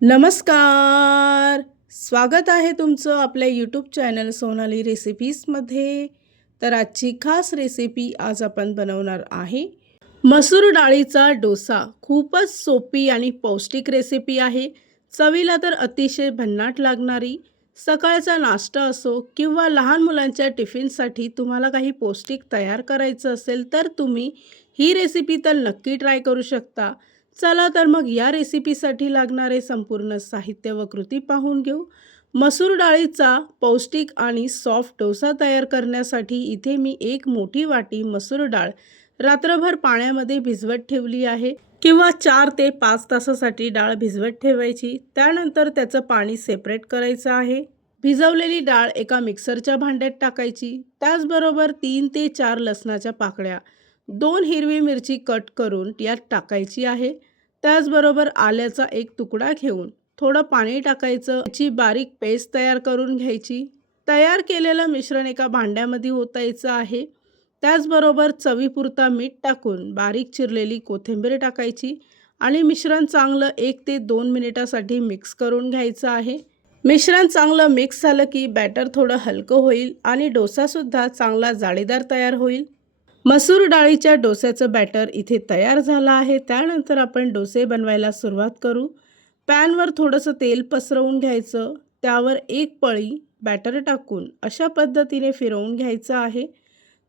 नमस्कार. स्वागत आहे तुमचं आपल्या यूट्यूब चॅनल सोनाली रेसिपीजमध्ये. तर आजची खास रेसिपी आज आपण बनवणार आहे मसूर डाळीचा डोसा. खूपच सोपी आणि पौष्टिक रेसिपी आहे. चवीला तर अतिशय भन्नाट लागणारी. सकाळचा नाश्ता असो किंवा लहान मुलांच्या टिफिनसाठी तुम्हाला काही पौष्टिक तयार करायचं असेल तर तुम्ही ही रेसिपी तर नक्की ट्राय करू शकता. चला तर मग या रेसिपीसाठी लागणारे संपूर्ण साहित्य व कृती पाहून घेऊ. मसूर डाळीचा पौष्टिक आणि सॉफ्ट डोसा तयार करण्यासाठी इथे मी एक मोठी वाटी मसूर डाळ रात्रभर पाण्यामध्ये भिजवत ठेवली आहे किंवा 4 ते 5 तासासाठी डाळ भिजवत ठेवायची. त्यानंतर त्याचं पाणी सेपरेट करायचं आहे. भिजवलेली डाळ एका मिक्सरच्या भांड्यात टाकायची. त्याचबरोबर 3 ते 4 लसणाच्या पाकळ्या, 2 हिरवी मिरची कट करून यात टाकायची आहे. त्याचबरोबर आल्याचा एक तुकडा घेऊन थोडं पाणी टाकायचं. त्याची बारीक पेस्ट तयार करून घ्यायची. तयार केलेलं मिश्रण एका भांड्यामध्ये ओतायचं आहे. त्याचबरोबर चवीपुरता मीठ टाकून बारीक चिरलेली कोथिंबीर टाकायची आणि मिश्रण चांगलं 1 ते 2 मिनिटासाठी मिक्स करून घ्यायचं आहे. मिश्रण चांगलं मिक्स झालं की बॅटर थोडं हलकं होईल आणि डोसासुद्धा चांगला जाळीदार तयार होईल. मसूर डाळीच्या डोस्याचं बॅटर इथे तयार झालं आहे. त्यानंतर आपण डोसे बनवायला सुरुवात करू. पॅनवर थोडंसं तेल पसरवून घ्यायचं. त्यावर एक पळी बॅटर टाकून अशा पद्धतीने फिरवून घ्यायचं आहे.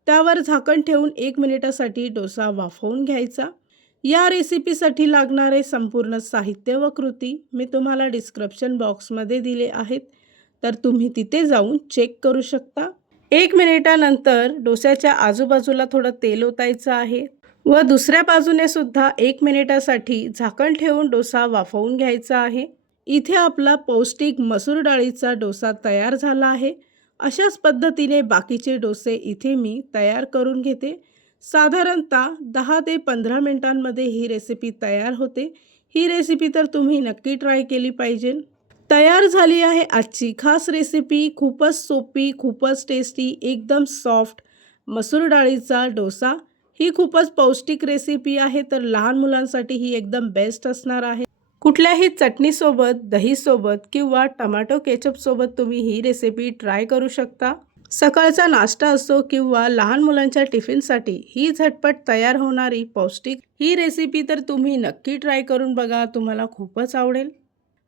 त्यावर झाकण ठेवून 1 मिनिटासाठी डोसा वाफवून घ्यायचा. या रेसिपीसाठी लागणारे संपूर्ण साहित्य व कृती मी तुम्हाला डिस्क्रिप्शन बॉक्समध्ये दिले आहेत, तर तुम्ही तिथे जाऊन चेक करू शकता. 1 मिनिटानंतर डोस्याच्या आजूबाजूला थोडं तेल ओतायचं आहे व दुसऱ्या बाजूने सुद्धा 1 मिनिटासाठी झाकण ठेवून डोसा वाफवून घ्यायचा आहे. इथे आपला पौष्टिक मसूर डाळीचा डोसा तयार झाला आहे. अशाच पद्धतीने बाकीचे डोसे इथे मी तयार करून घेते. साधारणतः 10 ते 15 मिनिटांमध्ये ही रेसिपी तयार होते. ही रेसिपी तर तुम्ही नक्की ट्राय केली पाहिजे. तयार झाली आहे आजची खास रेसिपी. खूपच सोपी, खूपच टेस्टी, एकदम सॉफ्ट मसूर डाळीचा डोसा. ही खूपच पौष्टिक रेसिपी आहे, तर लहान मुलांसाठी ही एकदम बेस्ट असणार आहे. कुठल्याही चटणीसोबत, दहीसोबत किंवा टमाटो केचपसोबत तुम्ही ही रेसिपी ट्राय करू शकता. सकाळचा नाश्ता असो किंवा लहान मुलांच्या टिफिनसाठी ही झटपट तयार होणारी पौष्टिक ही रेसिपी तर तुम्ही नक्की ट्राय करून बघा. तुम्हाला खूपच आवडेल.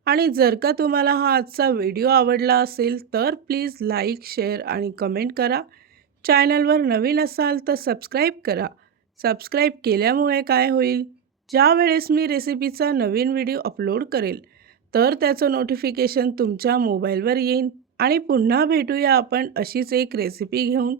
आणि जर का तुम्हाला हा आजचा व्हिडिओ आवडला असेल तर प्लीज लाईक, शेअर आणि कमेंट करा. चॅनलवर नवीन असाल तर सबस्क्राईब करा. सबस्क्राईब केल्यामुळे काय होईल, ज्या वेळेस मी रेसिपीचा नवीन व्हिडिओ अपलोड करेल तर त्याचं नोटिफिकेशन तुमच्या मोबाईलवर येईल. आणि पुन्हा भेटूया आपण अशीच एक रेसिपी घेऊन.